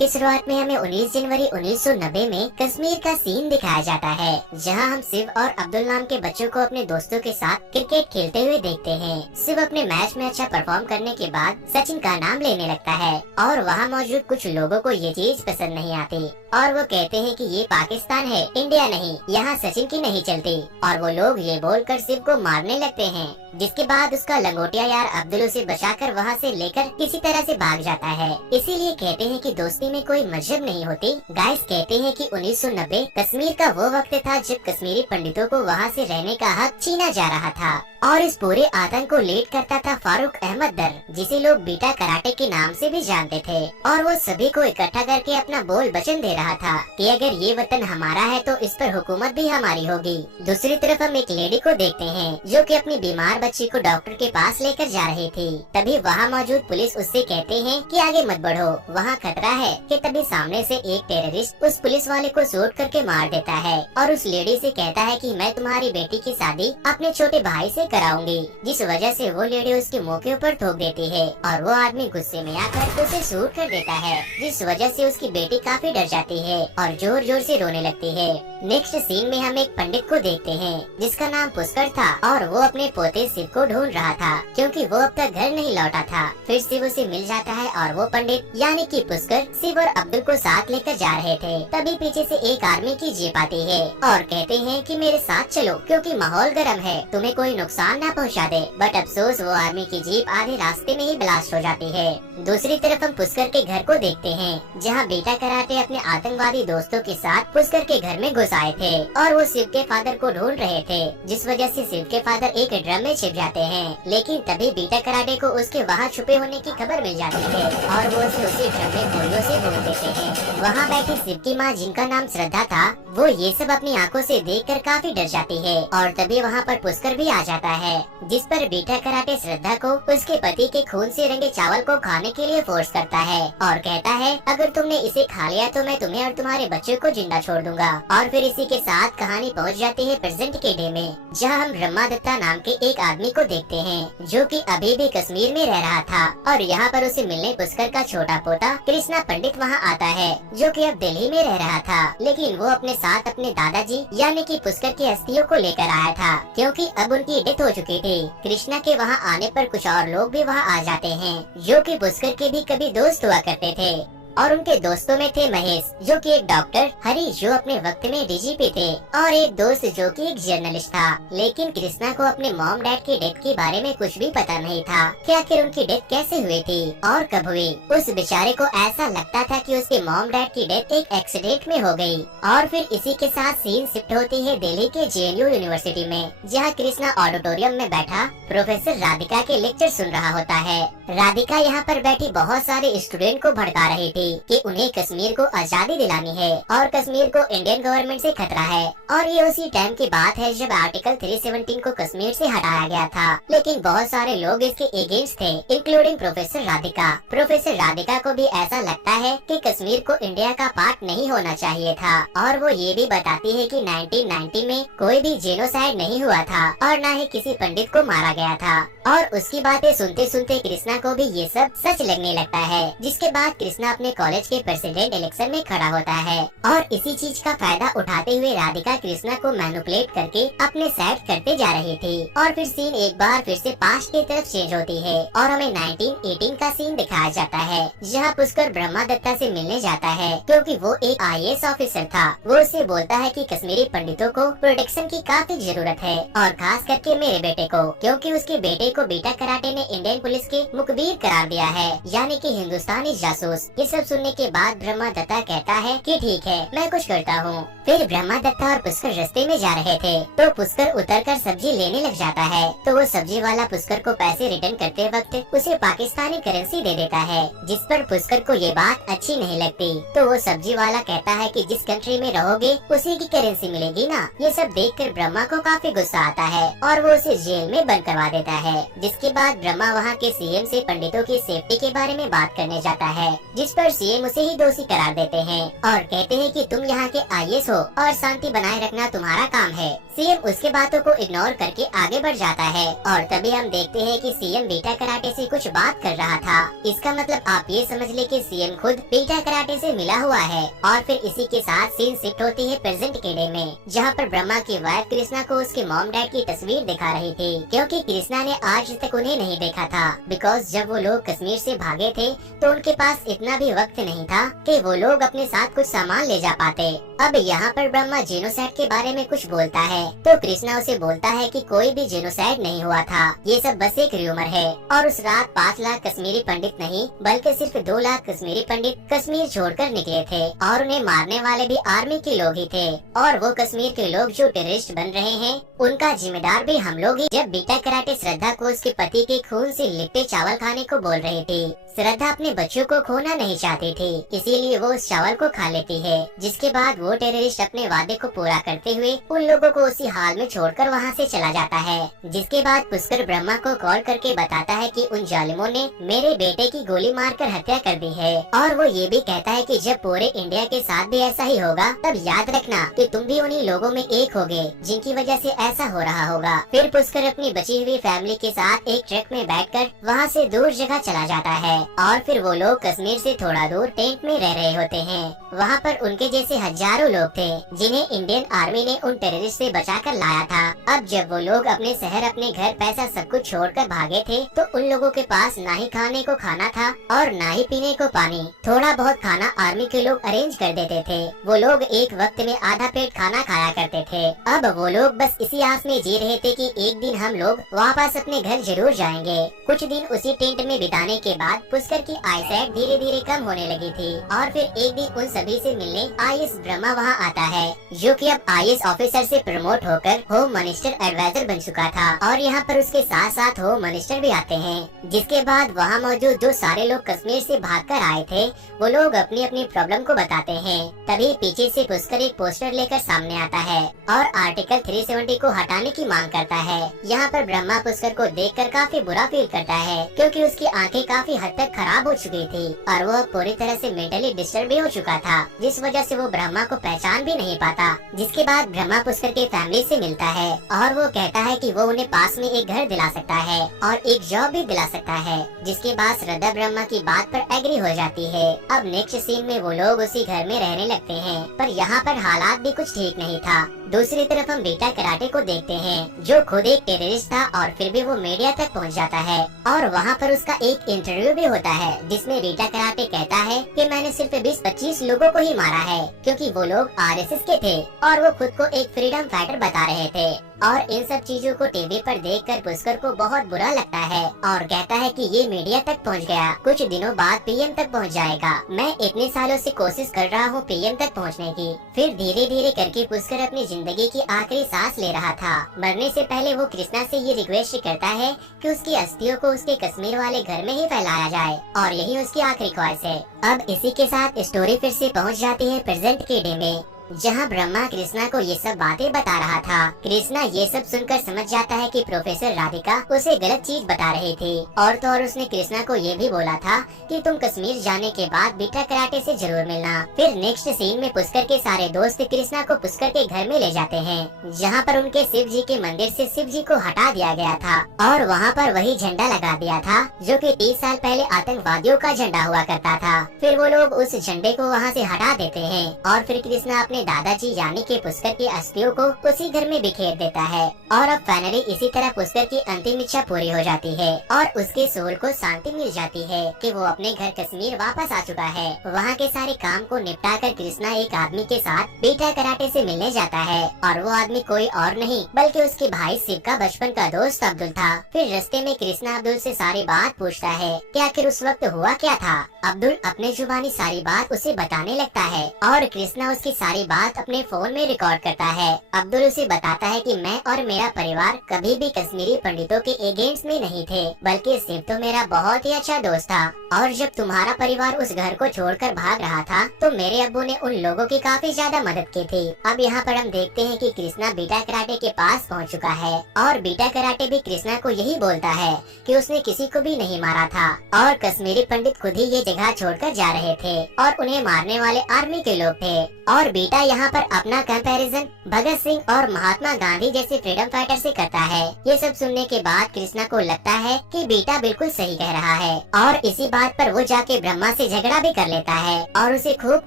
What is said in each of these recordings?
की शुरुआत में हमें 19 जनवरी 1990 में कश्मीर का सीन दिखाया जाता है, जहां हम शिव और अब्दुल नाम के बच्चों को अपने दोस्तों के साथ क्रिकेट खेलते हुए देखते हैं। शिव अपने मैच में अच्छा परफॉर्म करने के बाद सचिन का नाम लेने लगता है और वहां मौजूद कुछ लोगों को ये चीज पसंद नहीं आती और वो कहते हैं कि ये पाकिस्तान है, इंडिया नहीं, यहाँ सचिन की नहीं चलती। और वो लोग ये बोलकर शिव को मारने लगते हैं, जिसके बाद उसका लंगोटिया यार अब्दुल उसे बचाकर वहाँ से लेकर किसी तरह से भाग जाता है। इसीलिए कहते हैं कि दोस्ती में कोई मजहब नहीं होती। गाइस कहते हैं कि 1990 कश्मीर का वो वक्त था जब कश्मीरी पंडितों को वहाँ से रहने का हक छीना जा रहा था और इस पूरे आतंक को लीड करता था फारूक अहमद दर, जिसे लोग बीटा कराटे के नाम से भी जानते थे। और वो सभी को इकट्ठा करके अपना बोल वचन दे रहा था कि अगर ये वतन हमारा है तो इस पर हुकूमत भी हमारी होगी। दूसरी तरफ हम एक लेडी को देखते हैं जो कि अपनी बीमार बच्ची को डॉक्टर के पास लेकर जा रही थी। तभी वहाँ मौजूद पुलिस उससे कहते हैं कि आगे मत बढ़ो, वहाँ खतरा है। कि तभी सामने से एक टेररिस्ट उस पुलिस वाले को शूट करके मार देता है और उस लेडी से कहता है कि मैं तुम्हारी बेटी की शादी अपने छोटे भाई से कराऊंगी, जिस वजह से वो लेडी उसके मुंह के ऊपर थूक देती है और वो आदमी गुस्से में आकर उसे शूट कर देता है, जिस वजह से उसकी बेटी काफी डर जाती है और जोर जोर से रोने लगती है। नेक्स्ट सीन में हम एक पंडित को देखते हैं जिसका नाम पुष्कर था और वो अपने पोते शिव को ढूंढ रहा था क्योंकि वो अब तक घर नहीं लौटा था। फिर शिव उसे मिल जाता है और वो पंडित यानी कि पुष्कर शिव और अब्दुल को साथ लेकर जा रहे थे। तभी पीछे से एक आर्मी की जीप आती है और कहते हैं कि मेरे साथ चलो क्योंकि माहौल गर्म है, तुम्हें कोई नुकसान न पहुंचा दे। बट अफसोस वो आर्मी की जीप आधे रास्ते में ही ब्लास्ट हो जाती है। दूसरी तरफ हम पुष्कर के घर को देखते हैं जहाँ बीटा कराटे अपने आतंकवादी दोस्तों के साथ पुष्कर के घर में घुस आए थे और वो शिव के फादर को ढूंढ रहे थे, जिस वजह से शिव के फादर एक ड्रम में छिप जाते हैं। लेकिन तभी बीटा कराटे को उसके वहाँ छुपे होने की खबर मिल जाती है और वो उसे उसी ड्रम में गोलियों से भून देते हैं। वहाँ बैठी शिव की माँ जिनका नाम श्रद्धा था, वो ये सब अपनी आंखों से देखकर काफी डर जाती है और तभी वहाँ पर पुष्कर भी आ जाता है, जिस पर बीटा कराटे श्रद्धा को उसके पति के खून से रंगे चावल को खाने के लिए फोर्स करता है और कहता है अगर तुमने इसे खा लिया तो मैं तुम्हें और तुम्हारे बच्चों को जिंदा छोड़ दूंगा। और फिर इसी के साथ कहानी पहुंच जाती है प्रेजेंट के डे में, जहां हम ब्रह्मा दत्ता नाम के एक आदमी को देखते हैं जो कि अभी भी कश्मीर में रह रहा था और यहाँ पर उसे मिलने पुष्कर का छोटा पोता कृष्णा पंडित वहाँ आता है, जो कि अब दिल्ली में रह रहा था। लेकिन वो अपने साथ अपने दादाजी यानी कि पुष्कर की अस्थियों को लेकर आया था क्योंकि अब उनकी डेथ हो चुकी थी। कृष्णा के वहाँ आने पर कुछ और लोग भी वहाँ आ जाते हैं जो कि पुष्कर के भी कभी दोस्त हुआ करते थे और उनके दोस्तों में थे महेश जो कि एक डॉक्टर, हरी जो अपने वक्त में डीजीपी थे और एक दोस्त जो कि एक जर्नलिस्ट था। लेकिन कृष्णा को अपने मॉम डैड की डेथ के बारे में कुछ भी पता नहीं था कि आखिर उनकी डेथ कैसे हुई थी और कब हुई। उस बेचारे को ऐसा लगता था कि उसके मॉम डैड की डेथ एक एक्सीडेंट में हो गई। और फिर इसी के साथ सीन शिफ्ट होती है दिल्ली के जेएनयू यूनिवर्सिटी में, जहाँ कृष्णा ऑडिटोरियम में बैठा प्रोफेसर राधिका के लेक्चर सुन रहा होता है। राधिका यहाँ पर बैठी बहुत सारे स्टूडेंट को भड़का रही थी कि उन्हें कश्मीर को आजादी दिलानी है और कश्मीर को इंडियन गवर्नमेंट से खतरा है। और ये उसी टाइम की बात है जब आर्टिकल 317 को कश्मीर से हटाया गया था। लेकिन बहुत सारे लोग इसके अगेंस्ट थे, including professor Radhika. Professor Radhika को भी ऐसा लगता है कि कश्मीर को इंडिया का पार्ट नहीं होना चाहिए था और वो ये भी बताती है कि 1990 में कोई भी जेनोसाइड नहीं हुआ था और न ही किसी पंडित को मारा गया था। और उसकी बातें सुनते सुनते कृष्णा को भी ये सब सच लगने लगता है, जिसके बाद कृष्णा अपने कॉलेज के प्रेसिडेंट इलेक्शन में खड़ा होता है और इसी चीज का फायदा उठाते हुए राधिका कृष्णा को मैनिपुलेट करके अपने साइड करते जा रही थी। और फिर सीन एक बार फिर से पास्ट की तरफ चेंज होती है और हमें 1918 का सीन दिखाया जाता है, जहाँ पुष्कर ब्रह्मा दत्ता से मिलने जाता है क्योंकि वो एक आईएएस ऑफिसर था। वो उससे बोलता है कि कश्मीरी पंडितों को प्रोटेक्शन की काफी जरूरत है और खास करके मेरे बेटे को, क्योंकि उसके बेटे को बीटा कराटे ने इंडियन पुलिस के मुखबिर करार दिया है, यानी कि हिंदुस्तानी जासूस। ये सब सुनने के बाद ब्रह्मा दत्ता कहता है कि ठीक है मैं कुछ करता हूँ। फिर ब्रह्मा दत्ता और पुष्कर रास्ते में जा रहे थे तो पुष्कर उतरकर सब्जी लेने लग जाता है तो वो सब्जी वाला पुष्कर को पैसे रिटर्न करते वक्त उसे पाकिस्तानी करेंसी दे देता है, जिस पर पुष्कर को ये बात अच्छी नहीं लगती। तो वो सब्जी वाला कहता है कि जिस कंट्री में रहोगे उसी की करेंसी मिलेगी ना। ये सब देखकर ब्रह्मा को काफी गुस्सा आता है और वो उसे जेल में बंद करवा देता है, जिसके बाद ब्रह्मा वहाँ के सीएम से पंडितों की सेफ्टी के बारे में बात करने जाता है, जिस पर सीएम उसे ही दोषी करार देते हैं और कहते हैं कि तुम यहाँ के आईएएस हो और शांति बनाए रखना तुम्हारा काम है। सीएम उसके बातों को इग्नोर करके आगे बढ़ जाता है और तभी हम देखते हैं कि सीएम बीटा कराटे से कुछ बात कर रहा था। इसका मतलब आप ये समझ ले कि सीएम खुद बीटा कराटे से मिला हुआ है। और फिर इसी के साथ सीन शिफ्ट होती है प्रेजेंट के डे में, जहाँ पर ब्रह्मा की वाइफ कृष्णा को उसके मॉम डैड की तस्वीर दिखा रही थी, क्योंकि कृष्णा ने आज तक उन्हें नहीं देखा था। बिकॉज जब वो लोग कश्मीर से भागे थे तो उनके पास इतना भी वक्त नहीं था कि वो लोग अपने साथ कुछ सामान ले जा पाते। अब यहाँ पर ब्रह्मा जेनोसाइड के बारे में कुछ बोलता है तो कृष्णा उसे बोलता है कि कोई भी जेनोसाइड नहीं हुआ था, ये सब बस एक र्यूमर है। और उस रात 5 लाख कश्मीरी पंडित नहीं बल्कि सिर्फ 2 लाख कश्मीरी पंडित कश्मीर छोड़कर निकले थे और उन्हें मारने वाले भी आर्मी के लोग ही थे। और वो कश्मीर के लोग जो टेररिस्ट बन रहे हैं उनका जिम्मेदार भी हम लोग ही। जब बीटा कराटे श्रद्धा को उसके पति के खून से लिपटे चावल खाने को बोल रही थी, श्रद्धा अपने बच्चों को खोना नहीं चाहती थी, इसीलिए वो उस चावल को खा लेती है। जिसके बाद वो टेररिस्ट अपने वादे को पूरा करते हुए उन लोगों को उसी हाल में छोड़कर वहाँ से चला जाता है। जिसके बाद पुष्कर ब्रह्मा को कॉल करके बताता है कि उन जालिमों ने मेरे बेटे की गोली मारकर हत्या कर दी है। और वो ये भी कहता है कि जब पूरे इंडिया के साथ भी ऐसा ही होगा तब याद रखना कि तुम भी उन्हीं लोगों में एक होगे जिनकी वजह से ऐसा हो रहा होगा। फिर पुष्कर अपनी बची हुई फैमिली के साथ एक ट्रक में बैठकर वहाँ से दूर जगह चला जाता है और फिर वो लोग कश्मीर से थोड़ा दूर टेंट में रह रहे होते हैं। वहाँ पर उनके जैसे हजारों लोग थे जिन्हें इंडियन आर्मी ने उन टेररिस्ट से बचाकर लाया था। अब जब वो लोग अपने शहर, अपने घर, पैसा सब कुछ छोड़कर भागे थे तो उन लोगों के पास ना ही खाने को खाना था और ना ही पीने को पानी। थोड़ा बहुत खाना आर्मी के लोग अरेंज कर देते थे। वो लोग एक वक्त में आधा पेट खाना खाया करते थे। अब वो लोग बस इसी आस में जी रहे थे कि एक दिन हम लोग वापस अपने घर जरूर जाएंगे। कुछ दिन उसी टेंट में बिताने के बाद पुष्कर की आईसाइट धीरे धीरे कम होने लगी थी और फिर एक दिन उन सभी से मिलने आईएएस ब्रह्मा वहाँ आता है, जो कि अब आईएएस ऑफिसर से प्रमोट होकर होम मिनिस्टर एडवाइजर बन चुका था। और यहाँ पर उसके साथ साथ होम मिनिस्टर भी आते हैं। जिसके बाद वहाँ मौजूद जो सारे लोग कश्मीर से भागकर आए थे वो लोग अपनी अपनी प्रॉब्लम को बताते हैं। तभी पीछे से पुष्कर एक पोस्टर लेकर सामने आता है और आर्टिकल 370 को हटाने की मांग करता है। यहाँ पर ब्रह्मा पुष्कर को देखकर काफी बुरा फील करता है, क्योंकि उसकी आंखें काफी हद तक खराब हो चुकी थी और वो पूरी तरह से मेंटली डिस्टर्ब भी हो चुका था, जिस वजह से वो ब्रह्मा को पहचान भी नहीं पाता। जिसके बाद ब्रह्मा पुष्कर के फैमिली से मिलता है और वो कहता है कि वो उन्हें पास में एक घर दिला सकता है और एक जॉब भी दिला सकता है। जिसके बाद श्रद्धा ब्रह्मा की बात पर एग्री हो जाती है। अब नेक्स्ट सीन में वो लोग उसी घर में रहने लगते हैं, पर यहाँ पर हालात भी कुछ ठीक नहीं था। दूसरी तरफ हम बीटा कराटे को देखते हैं, जो खुद एक टेररिस्ट था और फिर भी वो मीडिया तक पहुँच जाता है और वहाँ पर उसका एक इंटरव्यू भी होता है जिसमें बीटा कराटे कहता है कि मैंने सिर्फ 20-25 लोगों को ही मारा है, क्योंकि वो लोग आरएसएस के थे और वो खुद को एक फ्रीडम फाइटर बता रहे थे। और इन सब चीजों को टीवी पर देखकर पुष्कर को बहुत बुरा लगता है और कहता है कि ये मीडिया तक पहुंच गया, कुछ दिनों बाद पीएम तक पहुंच जाएगा। मैं इतने सालों से कोशिश कर रहा हूँ पीएम तक पहुंचने की। फिर धीरे धीरे करके पुष्कर अपनी जिंदगी की आखिरी सांस ले रहा था। मरने से पहले वो कृष्णा से ये रिक्वेस्ट करता है कि उसकी अस्थियों को उसके कश्मीर वाले घर में ही फैलाया जाए और यही उसकी आखिरी ख्वाहिश है। अब इसी के साथ स्टोरी फिर से पहुंच जाती है प्रेजेंट के डे में, जहाँ ब्रह्मा कृष्णा को ये सब बातें बता रहा था। कृष्णा ये सब सुनकर समझ जाता है कि प्रोफेसर राधिका उसे गलत चीज बता रही थी और तो और उसने कृष्णा को ये भी बोला था कि तुम कश्मीर जाने के बाद बीटा कराटे से जरूर मिलना। फिर नेक्स्ट सीन में पुष्कर के सारे दोस्त कृष्णा को पुष्कर के घर में ले जाते हैं, जहाँ पर उनके शिव जी के मंदिर से शिव जी को हटा दिया गया था और वहाँ पर वही झंडा लगा दिया था जो कि 30 साल पहले आतंकवादियों का झंडा हुआ करता था। फिर वो लोग उस झंडे को वहाँ से हटा देते हैं और फिर कृष्णा अपने दादाजी यानी कि पुष्कर की अस्थियों को उसी घर में बिखेर देता है। और अब फाइनली इसी तरह पुष्कर की अंतिम इच्छा पूरी हो जाती है और उसके सोल को शांति मिल जाती है कि वो अपने घर कश्मीर वापस आ चुका है। वहाँ के सारे काम को निपटाकर कृष्णा एक आदमी के साथ बीटा कराटे से मिलने जाता है और वो आदमी कोई और नहीं बल्कि उसके भाई शिव का बचपन का दोस्त अब्दुल था। फिर रास्ते में कृष्णा अब्दुल से सारी बात पूछता है कि आखिर उस वक्त हुआ क्या था। अब्दुल अपने जुबानी सारी बात उसे बताने लगता है और कृष्णा उसकी सारी बात अपने फोन में रिकॉर्ड करता है। अब्दुल उसे बताता है कि मैं और मेरा परिवार कभी भी कश्मीरी पंडितों के एजेंट्स में नहीं थे, बल्कि सिर्फ तो मेरा बहुत ही अच्छा दोस्त था। और जब तुम्हारा परिवार उस घर को छोड़कर भाग रहा था तो मेरे अब्बू ने उन लोगों की काफी ज्यादा मदद की थी। अब यहाँ पर हम देखते हैं कि कृष्णा बीटा कराटे के पास पहुँच चुका है और बीटा कराटे भी कृष्णा को यही बोलता है कि उसने किसी को भी नहीं मारा था और कश्मीरी पंडित खुद ही ये जगह छोड़कर जा रहे थे और उन्हें मारने वाले आर्मी के लोग थे। और बीटा यहाँ पर अपना कंपैरिजन भगत सिंह और महात्मा गांधी जैसे फ्रीडम फाइटर से करता है। ये सब सुनने के बाद कृष्णा को लगता है कि बीटा बिल्कुल सही कह रहा है और इसी बात पर वो जाके ब्रह्मा से झगड़ा भी कर लेता है और उसे खूब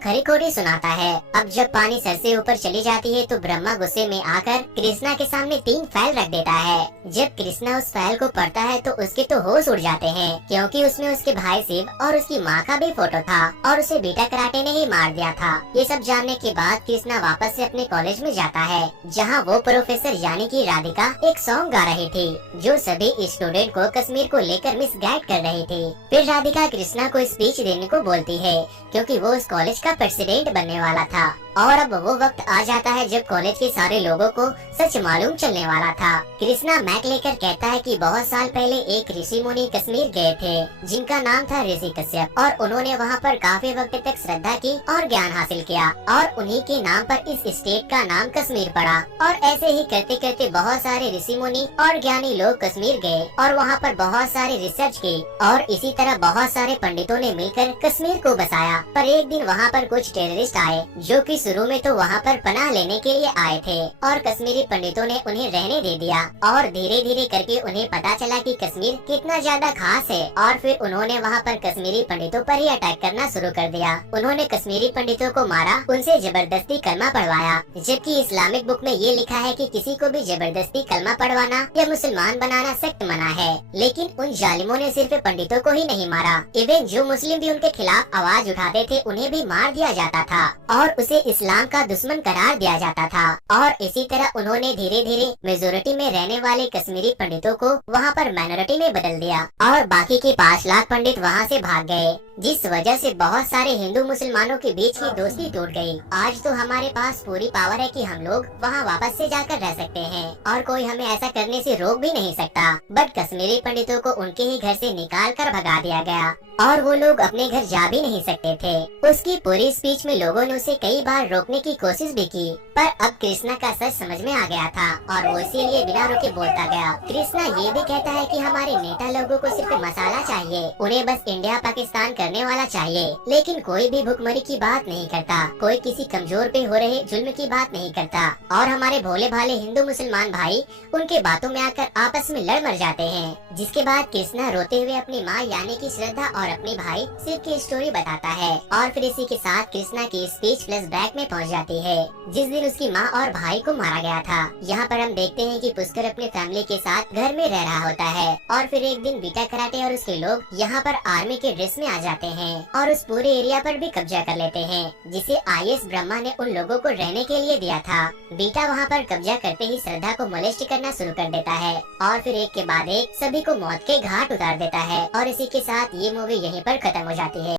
खरी खोटी सुनाता है। अब जब पानी सर से ऊपर चली जाती है तो ब्रह्मा गुस्से में आकर कृष्णा के सामने 3 फाइल रख देता है। जब कृष्णा उस फाइल को पढ़ता है तो उसके तो होश उड़ जाते हैं, क्योंकि उसमें उसके भाई शिव और उसकी माँ का भी फोटो था और उसे बीटा कराटे ने ही मार दिया था। ये सब जानने के बाद कृष्णा वापस से अपने कॉलेज में जाता है, जहाँ वो प्रोफेसर यानी कि राधिका एक सॉन्ग गा रही थी जो सभी स्टूडेंट को कश्मीर को लेकर मिसगाइड कर रही थी। फिर राधिका कृष्णा को स्पीच देने को बोलती है, क्योंकि वो उस कॉलेज का प्रेसिडेंट बनने वाला था। और अब वो वक्त आ जाता है जब कॉलेज के सारे लोगों को सच मालूम चलने वाला था। कृष्णा मैक लेकर कहता है कि बहुत साल पहले एक ऋषि मुनि कश्मीर गए थे जिनका नाम था ऋषि कश्यप और उन्होंने वहाँ पर काफी वक्त तक श्रद्धा की और ज्ञान हासिल किया और उन्हीं के नाम पर इस स्टेट का नाम कश्मीर पड़ा। और ऐसे ही करते करते बहुत सारे ऋषि मुनि और ज्ञानी लोग कश्मीर गए और वहाँ पर बहुत सारे रिसर्च की और इसी तरह बहुत सारे पंडितों ने मिलकर कश्मीर को बसाया। पर एक दिन वहाँ पर कुछ टेररिस्ट आए जो कि शुरू में तो वहाँ पर पनाह लेने के लिए आए थे और कश्मीरी पंडितों ने उन्हें रहने दे दिया और धीरे धीरे करके उन्हें पता चला कि कश्मीर कितना ज्यादा खास है और फिर उन्होंने वहाँ पर कश्मीरी पंडितों पर ही अटैक करना शुरू कर दिया। उन्होंने कश्मीरी पंडितों को मारा, उनसे जबरदस्ती कलमा पढ़वाया, जबकि इस्लामिक बुक में ये लिखा है कि किसी को भी जबरदस्ती कलमा पढ़वाना या मुसलमान बनाना सख्त मना है। लेकिन उन जालिमों ने सिर्फ पंडितों को ही नहीं मारा, इवन जो मुस्लिम भी उनके खिलाफ आवाज उठाते थे उन्हें भी मार दिया जाता था और उसे इस्लाम का दुश्मन करार दिया जाता था। और इसी तरह उन्होंने धीरे धीरे मेजोरिटी में रहने वाले कश्मीरी पंडितों को वहाँ पर माइनॉरिटी में बदल दिया और बाकी के 5 लाख पंडित वहाँ से भाग गए, जिस वजह से बहुत सारे हिंदू मुसलमानों के बीच की दोस्ती टूट गई। आज तो हमारे पास पूरी पावर है कि हम लोग वहाँ वापस से जाकर रह सकते हैं और कोई हमें ऐसा करने से रोक भी नहीं सकता। बट कश्मीरी पंडितों को उनके ही घर से निकाल कर भगा दिया गया और वो लोग अपने घर जा भी नहीं सकते थे। उसकी पूरी स्पीच में लोगों ने उसे कई बार रोकने की कोशिश भी की, पर अब कृष्णा का सच समझ में आ गया था और वो इसीलिए बिना रुके बोलता गया। कृष्णा ये भी कहता है कि हमारे नेता लोगों को सिर्फ मसाला चाहिए, उन्हें बस इंडिया पाकिस्तान करने वाला चाहिए, लेकिन कोई भी भुखमरी की बात नहीं करता, कोई किसी कमजोर पे हो रहे जुल्म की बात नहीं करता। और हमारे भोले भाले हिंदू मुसलमान भाई उनके बातों में आकर आपस में लड़ मर जाते हैं। जिसके बाद कृष्णा रोते हुए अपनी माँ यानी कि श्रद्धा और अपने भाई शिव की स्टोरी बताता है और फिर इसी के साथ कृष्णा की स्पीच फ्लैशबैक में पहुंच जाती है जिस दिन उसकी माँ और भाई को मारा गया था। यहाँ पर हम देखते हैं कि पुष्कर अपने फैमिली के साथ घर में रह रहा होता है और फिर एक दिन बीटा कराटे और उसके लोग यहाँ पर आर्मी के ड्रेस में आ जाते हैं और उस पूरे एरिया पर भी कब्जा कर लेते हैं, जिसे IS ब्रह्मा ने उन लोगों को रहने के लिए दिया था। बीटा वहाँ पर कब्जा करते ही श्रद्धा को मोलेस्ट करना शुरू कर देता है और फिर एक के बाद एक सभी को मौत के घाट उतार देता है और इसी के साथ ये मूवी यहीं पर खत्म हो जाती है।